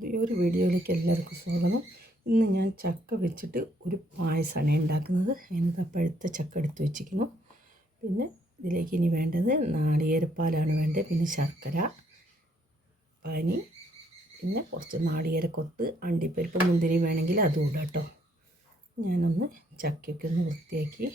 പുതിയൊരു വീഡിയോയിലേക്ക് എല്ലാവർക്കും സ്വാഗതം. ഇന്ന് ഞാൻ ചക്ക വെച്ചിട്ട് ഒരു പായസമാണ് ഉണ്ടാക്കുന്നത്. അതിന് പഴുത്ത ചക്ക എടുത്ത് വെച്ചിരിക്കുന്നു. പിന്നെ ഇതിലേക്ക് ഇനി വേണ്ടത് നാളികേരപ്പാലാണ് വേണ്ടത്. പിന്നെ ശർക്കര പനി, പിന്നെ കുറച്ച് നാളികേരക്കൊത്ത്, അണ്ടിപ്പരിപ്പ്, മുന്തിരി വേണമെങ്കിൽ അതും ഇടാം കേട്ടോ. ഞാനൊന്ന് ചക്കയ്ക്ക് ഒന്ന് വൃത്തിയാക്കി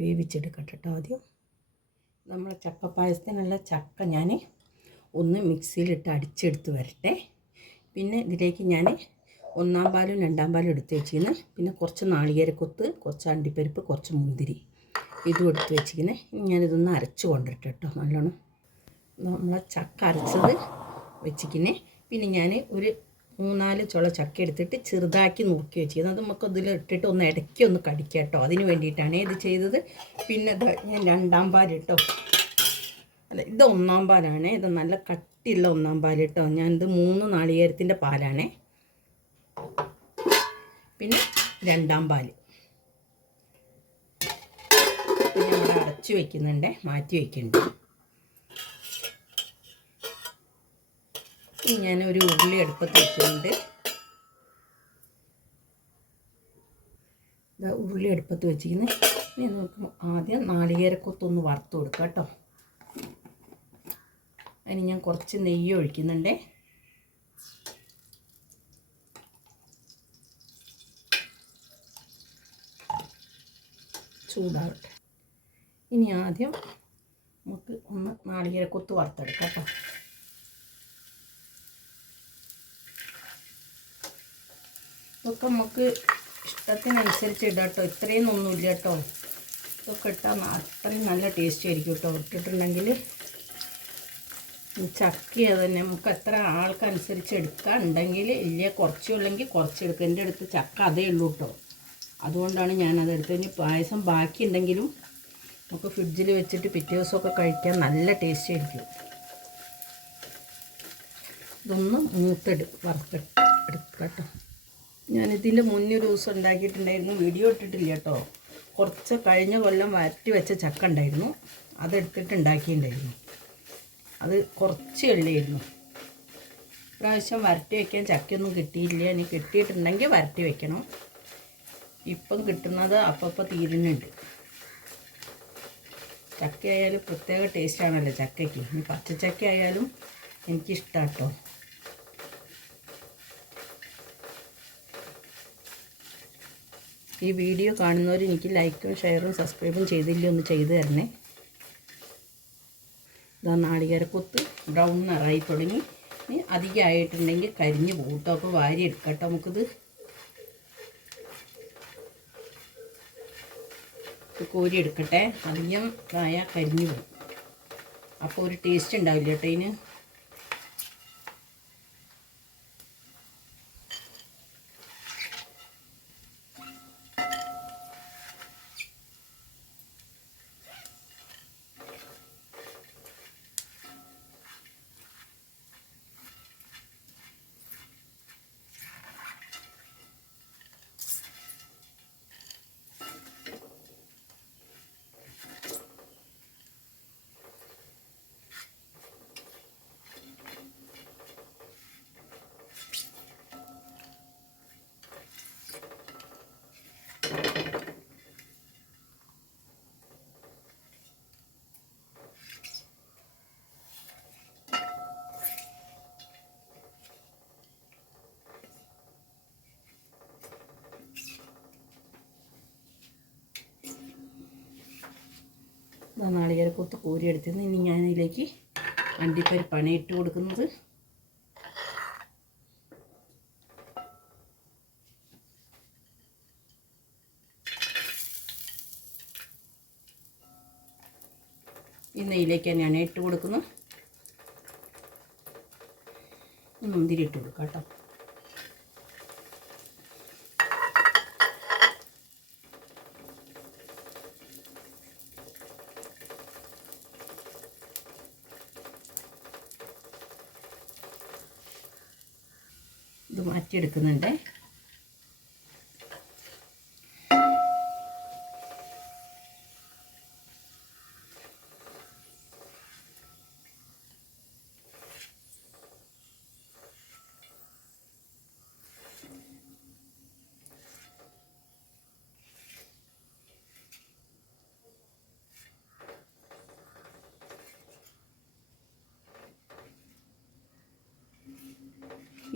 വേവിച്ചെടുക്കട്ടെ കേട്ടോ. ആദ്യം നമ്മളെ ചക്ക പായസത്തിനുള്ള ചക്ക ഞാൻ ഒന്ന് മിക്സിയിലിട്ട് അടിച്ചെടുത്ത് വരട്ടെ. പിന്നെ ഇതിലേക്ക് ഞാൻ ഒന്നാം പാലും രണ്ടാം പാലും എടുത്ത് വെച്ചിരുന്നു. പിന്നെ കുറച്ച് നാളികേരക്കൊത്ത്, കുറച്ച് അണ്ടിപ്പരിപ്പ്, കുറച്ച് മുന്തിരി ഇതും എടുത്ത് വെച്ചിരിക്കുന്നു. ഞാനിതൊന്ന് അരച്ച് കൊണ്ടിട്ട് കേട്ടോ. നല്ലോണം നമ്മളെ ചക്ക അരച്ചത് വെച്ചിരിക്കുന്നേ. പിന്നെ ഞാൻ ഒരു 3-4 ചുള ചക്ക എടുത്തിട്ട് ചെറുതാക്കി നുറുക്കി വെച്ചിരുന്നത്. അത് നമുക്ക് ഇതിൽ ഇട്ടിട്ട് ഒന്ന് ഇടയ്ക്ക് ഒന്ന് കടിക്കാം കേട്ടോ. അതിന് വേണ്ടിയിട്ടാണ് ഇത് ചെയ്തത്. പിന്നെ ഞാൻ രണ്ടാം പാൽ കേട്ടോ. അല്ല, ഇത് ഒന്നാം പാലാണ്. ഇത് നല്ല കട്ടിയുള്ള ഒന്നാം പാൽ കേട്ടോ. ഞാനിത് 3 നാളികേരത്തിൻ്റെ പാലാണ്. പിന്നെ രണ്ടാം പാൽ പിന്നെ നമ്മൾ അടച്ചു വയ്ക്കുന്നുണ്ട്, മാറ്റി വയ്ക്കുന്നുണ്ട്. ഞാനൊരു ഉരുളി അടുപ്പത്ത് വയ്ക്കുന്നുണ്ട്. ഉരുളി അടുപ്പത്ത് വെച്ചിരിക്കുന്നത്. ഇനി നമുക്ക് ആദ്യം നാളികേരക്കൊത്തൊന്ന് വറുത്ത് കൊടുക്കാം കേട്ടോ. അതിന് ഞാൻ കുറച്ച് നെയ്യ് ഒഴിക്കുന്നുണ്ട്. ചൂടാവട്ടെ. ഇനി ആദ്യം നമുക്ക് ഒന്ന് നാളികേരക്കൊത്ത് വറുത്തെടുക്കാം കേട്ടോ. ഇതൊക്കെ നമുക്ക് ഇഷ്ടത്തിനനുസരിച്ച് ഇടാം കേട്ടോ. ഇത്രയും ഒന്നുമില്ല കേട്ടോ. ഇതൊക്കെ ഇട്ടാൽ അത്രയും നല്ല ടേസ്റ്റ് ആയിരിക്കും കേട്ടോ. ഇട്ടിട്ടുണ്ടെങ്കിൽ ചക്ക അത് തന്നെ നമുക്ക് എത്ര ആൾക്കനുസരിച്ച് എടുക്കാൻ ഉണ്ടെങ്കിൽ ഇല്ല, കുറച്ചുള്ളെങ്കിൽ കുറച്ചെടുക്കുക. എൻ്റെ അടുത്ത് ചക്ക അതേ ഉള്ളൂ കേട്ടോ. അതുകൊണ്ടാണ് ഞാനതെടുത്ത്. ഇനി പായസം ബാക്കി ഉണ്ടെങ്കിലും നമുക്ക് ഫ്രിഡ്ജിൽ വെച്ചിട്ട് പിറ്റേ ദിവസമൊക്കെ കഴിക്കാൻ നല്ല ടേസ്റ്റ് ആയിരിക്കും. ഇതൊന്ന് വറുത്തെടുക്കാം കേട്ടോ. ഞാനിതിൻ്റെ മുന്നേ ഒരു ദിവസം ഉണ്ടാക്കിയിട്ടുണ്ടായിരുന്നു, വീഡിയോ ഇട്ടിട്ടില്ല കേട്ടോ. കുറച്ച് കഴിഞ്ഞ കൊല്ലം വരട്ടി വെച്ച ചക്ക ഉണ്ടായിരുന്നു, അതെടുത്തിട്ട് ഉണ്ടാക്കിയിട്ടുണ്ടായിരുന്നു. അത് കുറച്ച് ഉള്ളായിരുന്നു. പ്രാവശ്യം വരട്ടി വയ്ക്കാൻ ചക്കയൊന്നും കിട്ടിയില്ല. ഇനി കിട്ടിയിട്ടുണ്ടെങ്കിൽ വരട്ടി വയ്ക്കണം. ഇപ്പം കിട്ടുന്നത് അപ്പം തീരുന്നുണ്ട്. ചക്ക ആയാലും പ്രത്യേക ടേസ്റ്റാണല്ലോ ചക്കയ്ക്ക്. ഇനി പച്ചച്ചക്ക ആയാലും എനിക്കിഷ്ടമാണ് കേട്ടോ. ഈ വീഡിയോ കാണുന്നവർ എനിക്ക് ലൈക്കും ഷെയറും സബ്സ്ക്രൈബും ചെയ്തില്ല, ഒന്ന് ചെയ്ത് തരണേ. ഇതാ നാളികേരക്കൊത്ത് ബ്രൗൺ നിറായി തുടങ്ങി. ഇനി അധികമായിട്ടുണ്ടെങ്കിൽ കരിഞ്ഞ് പോകും കേട്ടോ. അപ്പോൾ വാരി എടുക്കാം കേട്ടോ. നമുക്കിത് കോരി എടുക്കട്ടെ. അധികം ആയാൽ കരിഞ്ഞ് പോകും, അപ്പോൾ ഒരു ടേസ്റ്റ് ഉണ്ടാവില്ല കേട്ടോ ഇതിന്. നാളികേരക്കൊത്ത് കോരിയെടുത്തിരുന്നു. ഇനി ഞാനിതിലേക്ക് അണ്ടിപ്പരിപ്പാണ് ഇട്ട് കൊടുക്കുന്നത്. ഈ നെയ്യിലേക്ക് തന്നെയാണ് ഇട്ട് കൊടുക്കുന്നത്. മുന്തിരി ഇട്ട് കൊടുക്കാം കേട്ടോ. ഇത് മാറ്റിയെടുക്കുന്നുണ്ട്.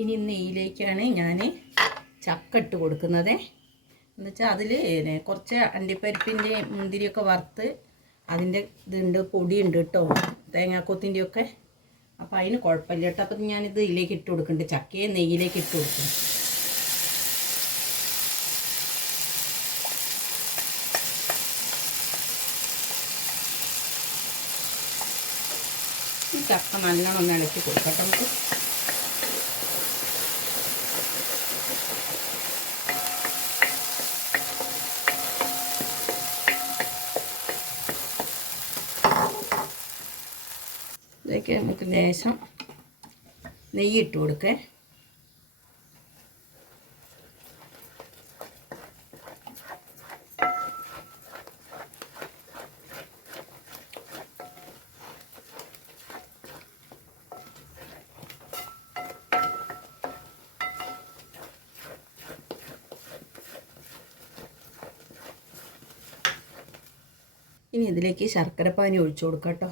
ഇനി നെയ്യിലേക്കാണ് ഞാൻ ചക്ക ഇട്ട് കൊടുക്കുന്നത്. എന്നുവെച്ചാൽ അതിൽ കുറച്ച് അണ്ടിപ്പരിപ്പിൻ്റെ മുന്തിരിയൊക്കെ വറുത്ത് അതിൻ്റെ ഇതുണ്ട്, പൊടിയുണ്ട് കേട്ടോ, തേങ്ങാക്കൊത്തിൻ്റെയൊക്കെ. അപ്പോൾ അതിന് കുഴപ്പമില്ല കേട്ടോ. അപ്പം ഞാനിത് ഇതിലേക്ക് ഇട്ട് കൊടുക്കുന്നുണ്ട്, ചക്കയെ നെയ്യിലേക്ക് ഇട്ട് കൊടുക്കും. ഈ ചക്ക നല്ലോണം ഒന്ന് ഇളക്കി കൊടുക്കട്ടെ നമുക്ക്. ഇതിലേക്ക് നമുക്ക് ലേശം നെയ്യ് ഇട്ട് കൊടുക്കേ. ഇനി ഇതിലേക്ക് ശർക്കരപ്പാനി ഒഴിച്ചു കൊടുക്കാം കേട്ടോ.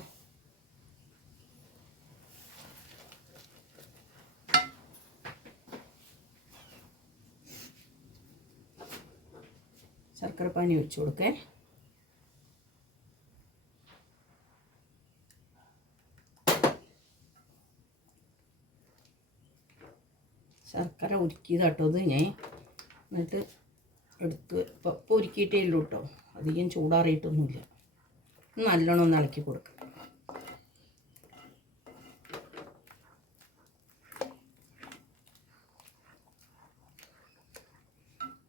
ശർക്കരപ്പാനി ഒഴിച്ചു കൊടുക്കേ. ശർക്കര ഉരുക്കിയതാട്ടോ ഇത് ഞാൻ. എന്നിട്ട് എടുത്ത് ഇപ്പോൾ ഉരുക്കിയിട്ടേ ഉള്ളൂ കേട്ടോ, അധികം ചൂടാറിയിട്ടൊന്നുമില്ല. നല്ലോണം ഒന്ന് ഇളക്കി കൊടുക്കുക.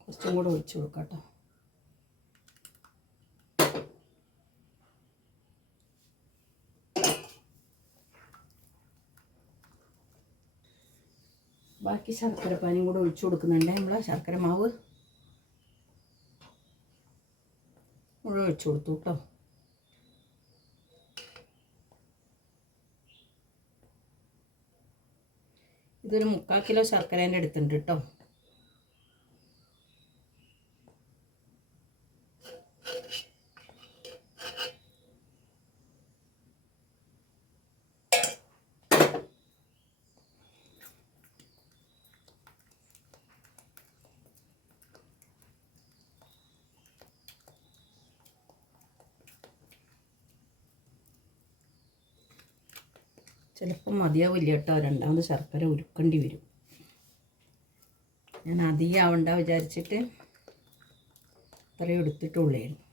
കുറച്ചും കൂടെ ഒഴിച്ചു കൊടുക്കാം കേട്ടോ. ബാക്കി ശർക്കര പാനിയും കൂടെ ഒഴിച്ചു കൊടുക്കുന്നുണ്ട്. നമ്മൾ ശർക്കര മാവ് മുഴുവൻ ഒഴിച്ചു കൊടുത്തു കേട്ടോ. ഇതൊരു 3/4 കിലോ ശർക്കരേൻ്റെ അടുത്തുണ്ട് കേട്ടോ. ചിലപ്പം മതിയാവില്ല കേട്ടോ, രണ്ടാമത് ശർക്കര ഉരുക്കേണ്ടി വരും. ഞാൻ അധികം ആവണ്ട വിചാരിച്ചിട്ട് ഇത്രയും എടുത്തിട്ടുള്ളായിരുന്നു.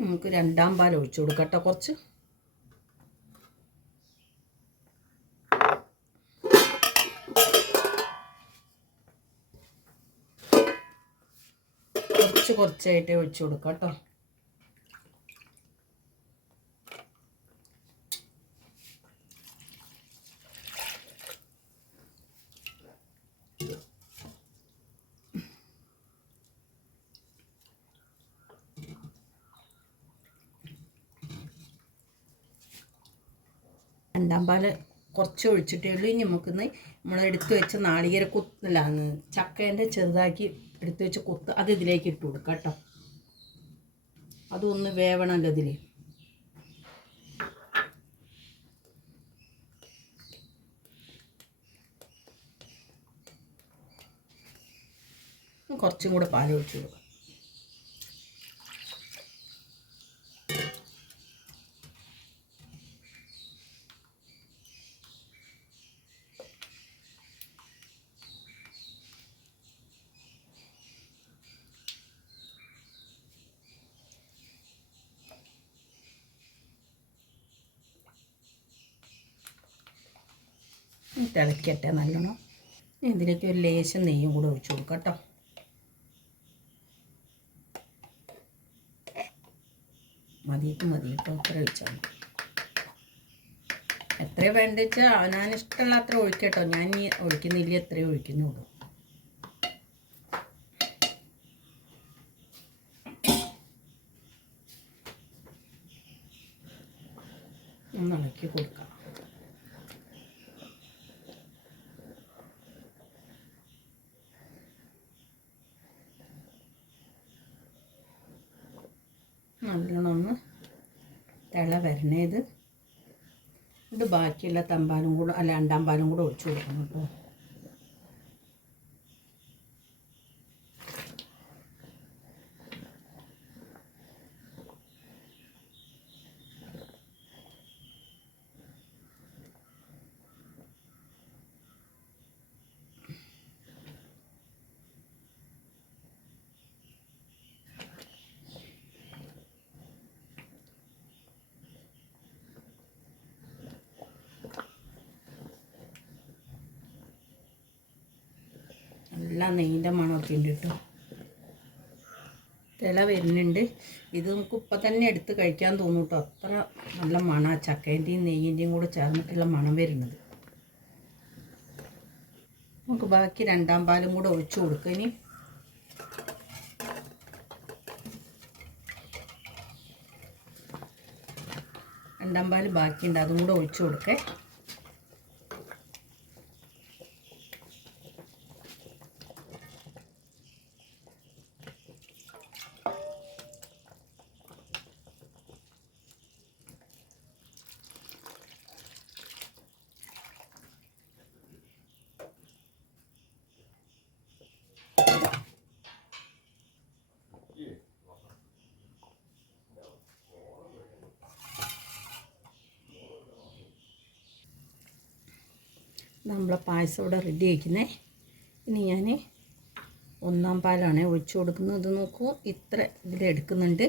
നമുക്ക് 2ാം പാൽ ഒഴിച്ചു കൊടുക്കാം കേട്ടോ. കുറച്ച് കുറച്ചായിട്ട് ഒഴിച്ചു കൊടുക്കാം കേട്ടോ. രണ്ടാം പാല് കുറച്ച് ഒഴിച്ചിട്ടേ ഉള്ളൂ. ഇനി നമുക്കിന്ന് നമ്മൾ എടുത്ത് വെച്ച നാളികേര കുത്തലാണ്, ചക്കേൻ്റെ ചെറുതാക്കി എടുത്ത് വെച്ച കുത്ത്, അത് ഇതിലേക്ക് ഇട്ട് കൊടുക്കാം കേട്ടോ. അതൊന്ന് വേവണമല്ലോ ഇതിൽ. കുറച്ചും കൂടെ പാൽ ഒഴിച്ചു കൊടുക്കാം. തിളക്കട്ടെ നല്ലോണം. ഇതിലേക്ക് ഒരു ലേശം നെയ്യും കൂടെ ഒഴിച്ചു കൊടുക്കാം കേട്ടോ. മതി കേട്ടോ, അത്ര ഒഴിച്ചാൽ മതി. എത്രയോ വേണ്ട വെച്ചാൽ അവനാനിഷ്ടമുള്ള അത്ര ഒഴിക്കട്ടോ. ഞാൻ ഈ ഒഴിക്കുന്നില്ല, എത്രയോ ഒഴിക്കുന്നുള്ളൂ. ഒന്ന് ഇളക്കി കൊടുക്കാം. നല്ലോണം ഒന്ന് തിള വരണേ. ഇത് ബാക്കിയുള്ള തമ്പാലും കൂടെ അല്ല രണ്ടാം പാലും കൂടെ ഒഴിച്ചു കൊടുക്കണം കേട്ടോ. നല്ല നെയ്യിൻ്റെ മണമൊക്കെ ഉണ്ട് കേട്ടോ. തിള വരുന്നുണ്ട്. ഇത് നമുക്ക് ഇപ്പം തന്നെ എടുത്ത് കഴിക്കാൻ തോന്നും കേട്ടോ. അത്ര നല്ല മണം, ചക്കേൻ്റെയും നെയ്യിൻ്റെയും കൂടെ ചേർന്നിട്ടുള്ള മണം വരുന്നത്. നമുക്ക് ബാക്കി രണ്ടാം പാലും കൂടെ ഒഴിച്ചു കൊടുക്കുക. ഇനി രണ്ടാം പാൽ ബാക്കിയുണ്ട്, അതും കൂടെ ഒഴിച്ചു കൊടുക്കേ. നമ്മളെ പായസം ഇവിടെ റെഡി ആയിരിക്കുന്നത്. ഇനി ഞാൻ ഒന്നാം പാലാണ് ഒഴിച്ചു കൊടുക്കുന്നത്. ഇത് നോക്കൂ, ഇത്ര ഇതിലെടുക്കുന്നുണ്ട്.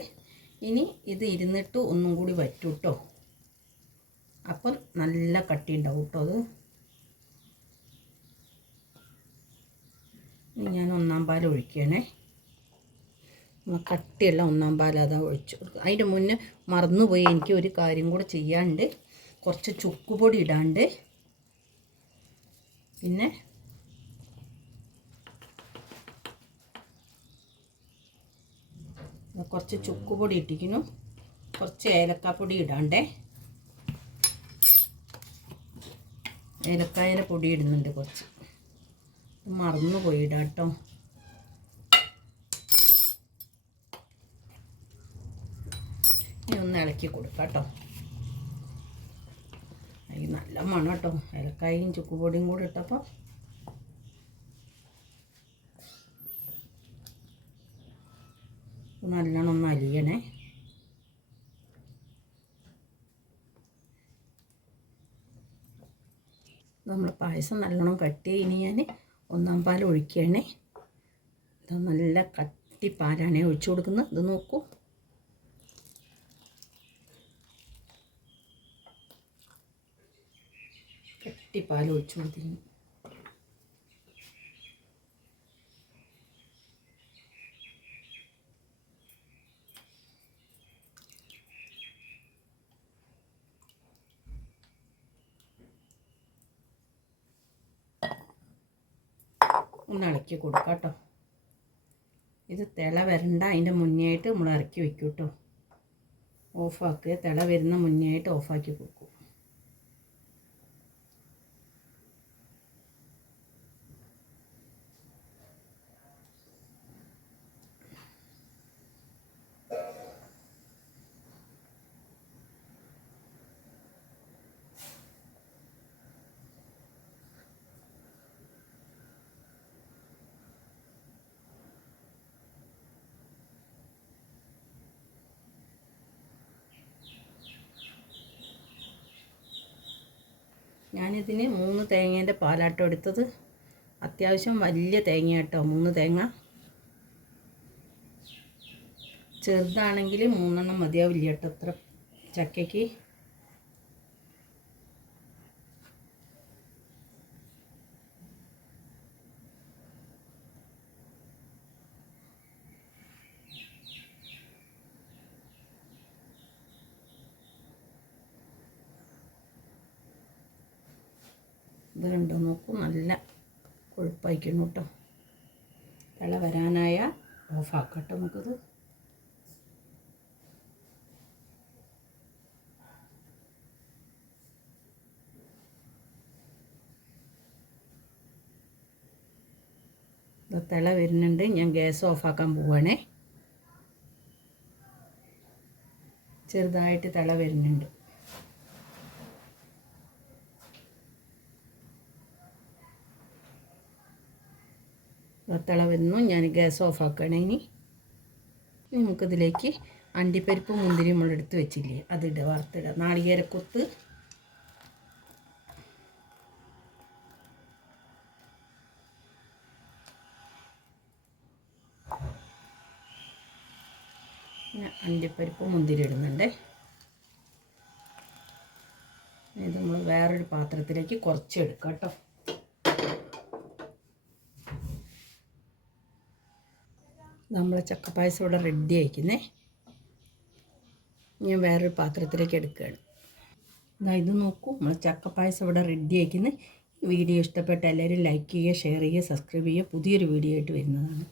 ഇനി ഇത് ഇരുന്നിട്ട് ഒന്നും കൂടി വറ്റും കേട്ടോ. അപ്പം നല്ല കട്ടി ഉണ്ടാവും കേട്ടോ. അത് ഇനി ഞാൻ ഒന്നാം പാൽ ഒഴിക്കുകയാണേ. കട്ടിയുള്ള ഒന്നാം പാൽ അതാ ഒഴിച്ചു കൊടുക്കുക. അതിൻ്റെ മുന്നേ മറന്നുപോയി, എനിക്ക് ഒരു കാര്യം കൂടെ ചെയ്യാണ്ട്. കുറച്ച് ചുക്കുപൊടി ഇടാണ്ട്, പിന്നെ കുറച്ച് ചുക്കുപൊടി ഇട്ടിക്കുന്നു, കുറച്ച് ഏലക്കാപ്പൊടി ഇടാണ്ടേ. ഏലക്കായയുടെ പൊടി ഇടുന്നുണ്ട് കുറച്ച്, മറന്നു പോയി ഇടാം കേട്ടോ. ഇനി ഒന്ന് ഇളക്കി കൊടുക്കാം കേട്ടോ. നല്ല മണം കേട്ടോ, ഏലക്കായും ചുക്കുപൊടിയും കൂടി ഇട്ടപ്പോൾ. നല്ലോണം ഒന്ന് അലിയണേ. നമ്മൾ പായസം നല്ലോണം കട്ടി. ഇനി ഞാൻ ഒന്നാം പാൽ ഒഴിക്കുകയാണേ. ഇത് നല്ല കട്ടി പാലാണേ ഒഴിച്ചു കൊടുക്കുന്നത്. ഇത് നോക്കൂ, കട്ടിപ്പാൽ ഒഴിച്ചു കൊടുത്തിരുന്നു. ഒന്ന് ഇളക്കി കൊടുക്കാം കേട്ടോ. ഇത് തിള വരണ്ട, അതിൻ്റെ മുന്നേ ആയിട്ട് നമ്മൾ ഇറക്കി വയ്ക്കും കേട്ടോ. ഓഫാക്കുക, തിള വരുന്ന മുന്നേ ആയിട്ട് ഓഫാക്കി കൊടുക്കും. ഞാനിതിന് 3 തേങ്ങേൻ്റെ പാലാട്ടോ എടുത്തത്. അത്യാവശ്യം വലിയ തേങ്ങ കേട്ടോ, 3 തേങ്ങ. ചെറുതാണെങ്കിൽ 3 എണ്ണം മതിയാവില്ല കേട്ടോ അത്ര ചക്കയ്ക്ക്. ഇത് കണ്ടോ, നോക്കൂ, നല്ല കൊഴുപ്പായിക്കണം കേട്ടോ. തിള വരാനായ ഓഫാക്കട്ടോ നമുക്കിത്. തിള വരുന്നുണ്ട്, ഞാൻ ഗ്യാസ് ഓഫാക്കാൻ പോവുകയാണേ. ചെറുതായിട്ട് തിള വരുന്നുണ്ട്. തിള വരുന്നു. ഞാൻ ഗ്യാസ് ഓഫ് ആക്കുകയാണ്. ഇനി നമുക്കിതിലേക്ക് അണ്ടിപ്പരിപ്പ് മുന്തിരി നമ്മളെടുത്ത് വെച്ചില്ലേ അതിടുക, വറുത്തിടുക. നാളികേരക്കൊത്ത്, പിന്നെ അണ്ടിപ്പരിപ്പ് മുന്തിരി ഇടുന്നുണ്ട്. ഇത് നമ്മൾ വേറൊരു പാത്രത്തിലേക്ക് കുറച്ച് എടുക്കാം കേട്ടോ. നമ്മൾ ചക്കപ്പായസം ഇവിടെ റെഡി ആയിരിക്കുന്നേ. ഞാൻ വേറൊരു പാത്രത്തിലേക്ക് എടുക്കുകയാണ്. ഇത് നോക്കൂ, നമ്മൾ ചക്കപ്പായസം ഇവിടെ റെഡി ആയിരിക്കുന്നത്. വീഡിയോ ഇഷ്ടപ്പെട്ട എല്ലാവരും ലൈക്ക് ചെയ്യുക, ഷെയർ ചെയ്യുക, സബ്സ്ക്രൈബ് ചെയ്യുക. പുതിയൊരു വീഡിയോ ആയിട്ട് വരുന്നതാണ്.